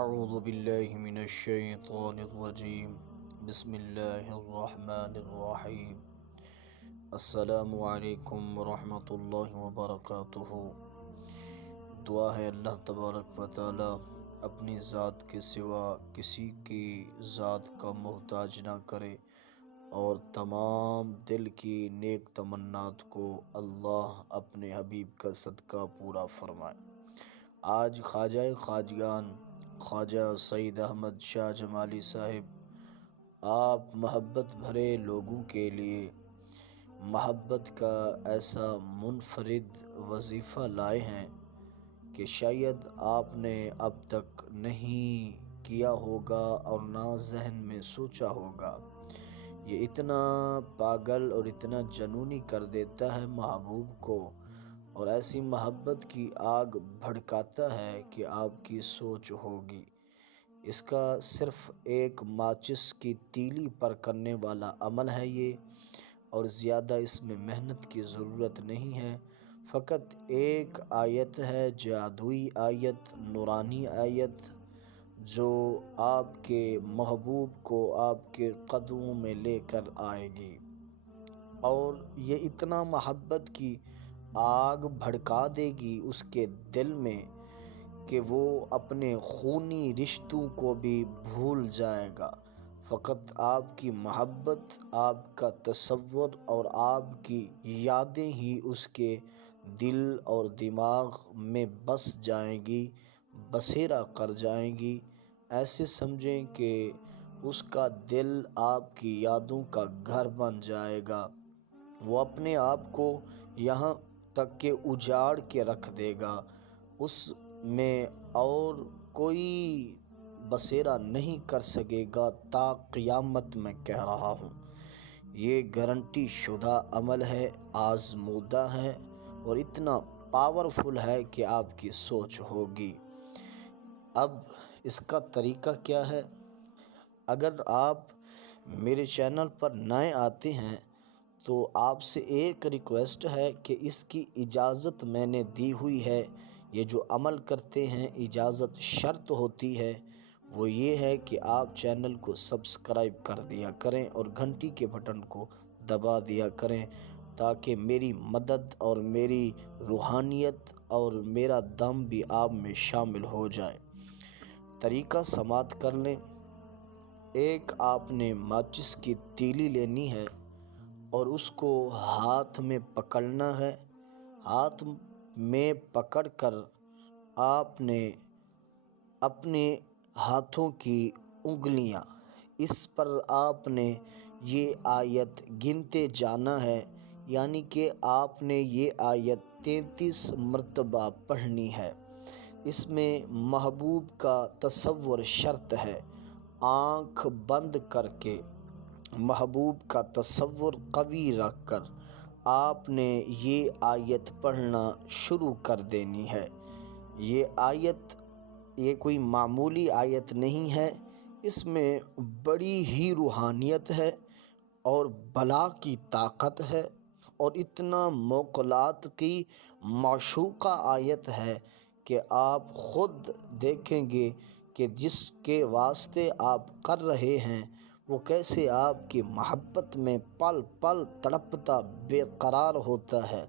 اعوذ باللہ من الشیطان الرجیم بسم اللہ الرحمن الرحیم السلام علیکم ورحمۃ اللہ وبرکاتہ۔ دعا ہے اللہ تبارک و تعالی اپنی ذات کے سوا کسی کی ذات کا محتاج نہ کرے اور تمام دل کی نیک تمنات کو اللہ اپنے حبیب کا صدقہ پورا فرمائے۔ آج خواجہ خواجگان خواجہ سعید احمد شاہ جمالی صاحب آپ محبت بھرے لوگوں کے لیے محبت کا ایسا منفرد وظیفہ لائے ہیں کہ شاید آپ نے اب تک نہیں کیا ہوگا اور نہ ذہن میں سوچا ہوگا۔ یہ اتنا پاگل اور اتنا جنونی کر دیتا ہے محبوب کو، اور ایسی محبت کی آگ بھڑکاتا ہے کہ آپ کی سوچ ہوگی۔ اس کا صرف ایک ماچس کی تیلی پر کرنے والا عمل ہے یہ، اور زیادہ اس میں محنت کی ضرورت نہیں ہے۔ فقط ایک آیت ہے، جادوئی آیت، نورانی آیت، جو آپ کے محبوب کو آپ کے قدموں میں لے کر آئے گی، اور یہ اتنا محبت کی آگ بھڑکا دے گی اس کے دل میں کہ وہ اپنے خونی رشتوں کو بھی بھول جائے گا۔ فقط آپ کی محبت، آپ کا تصور اور آپ کی یادیں ہی اس کے دل اور دماغ میں بس جائیں گی، بسیرا کر جائیں گی۔ ایسے سمجھیں کہ اس کا دل آپ کی یادوں کا گھر بن جائے گا۔ وہ اپنے آپ کو یہاں تک کہ اجاڑ کے رکھ دے گا، اس میں اور کوئی بسیرا نہیں کر سکے گا تا قیامت میں کہہ رہا ہوں۔ یہ گارنٹی شدہ عمل ہے، آزمودہ ہے، اور اتنا پاورفل ہے کہ آپ کی سوچ ہوگی۔ اب اس کا طریقہ کیا ہے؟ اگر آپ میرے چینل پر نئے آتے ہیں تو آپ سے ایک ریکویسٹ ہے کہ اس کی اجازت میں نے دی ہوئی ہے۔ یہ جو عمل کرتے ہیں اجازت شرط ہوتی ہے، وہ یہ ہے کہ آپ چینل کو سبسکرائب کر دیا کریں اور گھنٹی کے بٹن کو دبا دیا کریں، تاکہ میری مدد اور میری روحانیت اور میرا دم بھی آپ میں شامل ہو جائے۔ طریقہ سماعت کر لیں۔ ایک آپ نے ماچس کی تیلی لینی ہے اور اس کو ہاتھ میں پکڑنا ہے۔ ہاتھ میں پکڑ کر آپ نے اپنے ہاتھوں کی انگلیاں، اس پر آپ نے یہ آیت گنتے جانا ہے، یعنی کہ آپ نے یہ آیت 33 مرتبہ پڑھنی ہے۔ اس میں محبوب کا تصور شرط ہے۔ آنکھ بند کر کے محبوب کا تصور قوی رکھ کر آپ نے یہ آیت پڑھنا شروع کر دینی ہے۔ یہ آیت یہ کوئی معمولی آیت نہیں ہے، اس میں بڑی ہی روحانیت ہے اور بلا کی طاقت ہے، اور اتنا موکلات کی معشوقہ آیت ہے کہ آپ خود دیکھیں گے کہ جس کے واسطے آپ کر رہے ہیں وہ کیسے آپ کی محبت میں پل پل تڑپتا بے قرار ہوتا ہے۔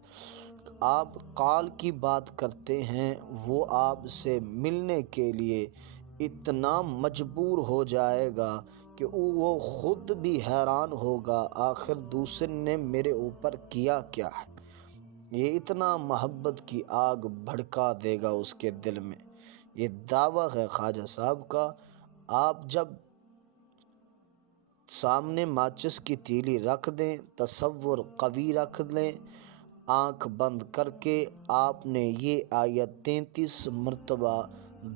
آپ کال کی بات کرتے ہیں، وہ آپ سے ملنے کے لیے اتنا مجبور ہو جائے گا کہ وہ خود بھی حیران ہوگا، آخر دوسرے نے میرے اوپر کیا کیا ہے۔ یہ اتنا محبت کی آگ بھڑکا دے گا اس کے دل میں۔ یہ دعویٰ ہے خواجہ صاحب کا۔ آپ جب سامنے ماچس کی تیلی رکھ دیں، تصور قوی رکھ لیں، آنکھ بند کر کے آپ نے یہ آیت 33 مرتبہ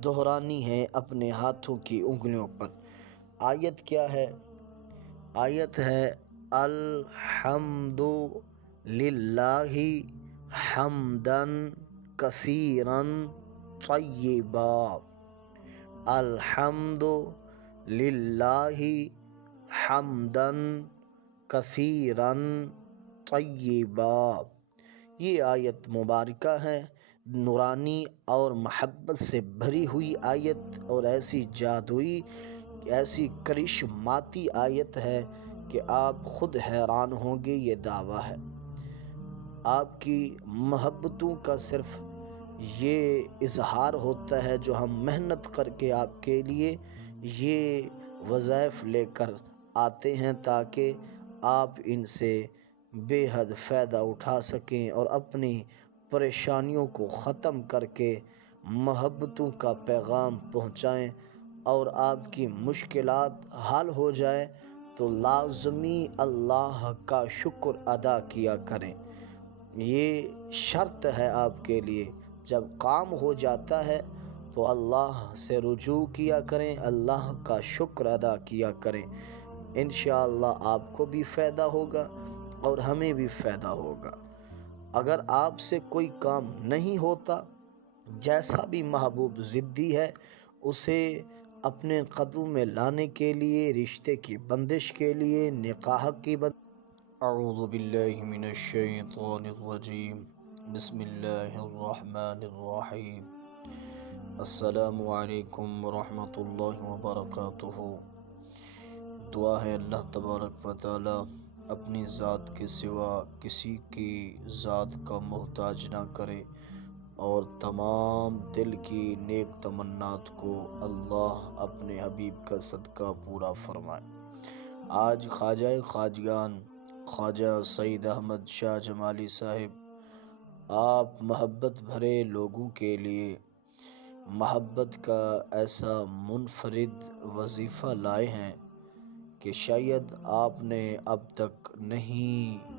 دہرانی ہے اپنے ہاتھوں کی انگلیوں پر۔ آیت کیا ہے؟ آیت ہے الحمد للہ حمدن کثیرن طیبا۔ الحمد للہ حمدن کثیرن طیبا۔ یہ آیت مبارکہ ہے۔ نورانی اور محبت سے بھری ہوئی آیت اور ایسی جادوئی، ایسی کرشماتی آیت ہے کہ آپ خود حیران ہوں گے۔ یہ دعویٰ ہے آپ کی محبتوں کا صرف یہ اظہار ہوتا ہے جو ہم محنت کر کے آپ کے لیے یہ وظائف لے کر آتے ہیں تاکہ آپ ان سے بے حد فائدہ اٹھا سکیں اور اپنی پریشانیوں کو ختم کر کے محبتوں کا پیغام پہنچائیں اور آپ کی مشکلات حل ہو جائے تو لازمی اللہ کا شکر ادا کیا کریں۔ یہ شرط ہے آپ کے لیے، جب کام ہو جاتا ہے تو اللہ سے رجوع کیا کریں، اللہ کا شکر ادا کیا کریں۔ انشاءاللہ آپ کو بھی فائدہ ہوگا اور ہمیں بھی فائدہ ہوگا۔ اگر آپ سے کوئی کام نہیں ہوتا، جیسا بھی محبوب ضدی ہے، اسے اپنے قدم میں لانے کے لیے، رشتے کی بندش کے لیے، نکاح کی بندش، اعوذ باللہ من الشیطان الرجیم، بسم اللہ الرحمن الرحیم، السلام علیکم ورحمۃ اللہ وبرکاتہ۔ دعا ہے اللہ تبارک و تعالی اپنی ذات کے سوا کسی کی ذات کا محتاج نہ کرے اور تمام دل کی نیک تمنات کو اللہ اپنے حبیب کا صدقہ پورا فرمائے۔ آج خواجہ خواجگان خواجہ سعید احمد شاہ جمالی صاحب آپ محبت بھرے لوگوں کے لیے محبت کا ایسا منفرد وظیفہ لائے ہیں کہ شاید آپ نے اب تک نہیں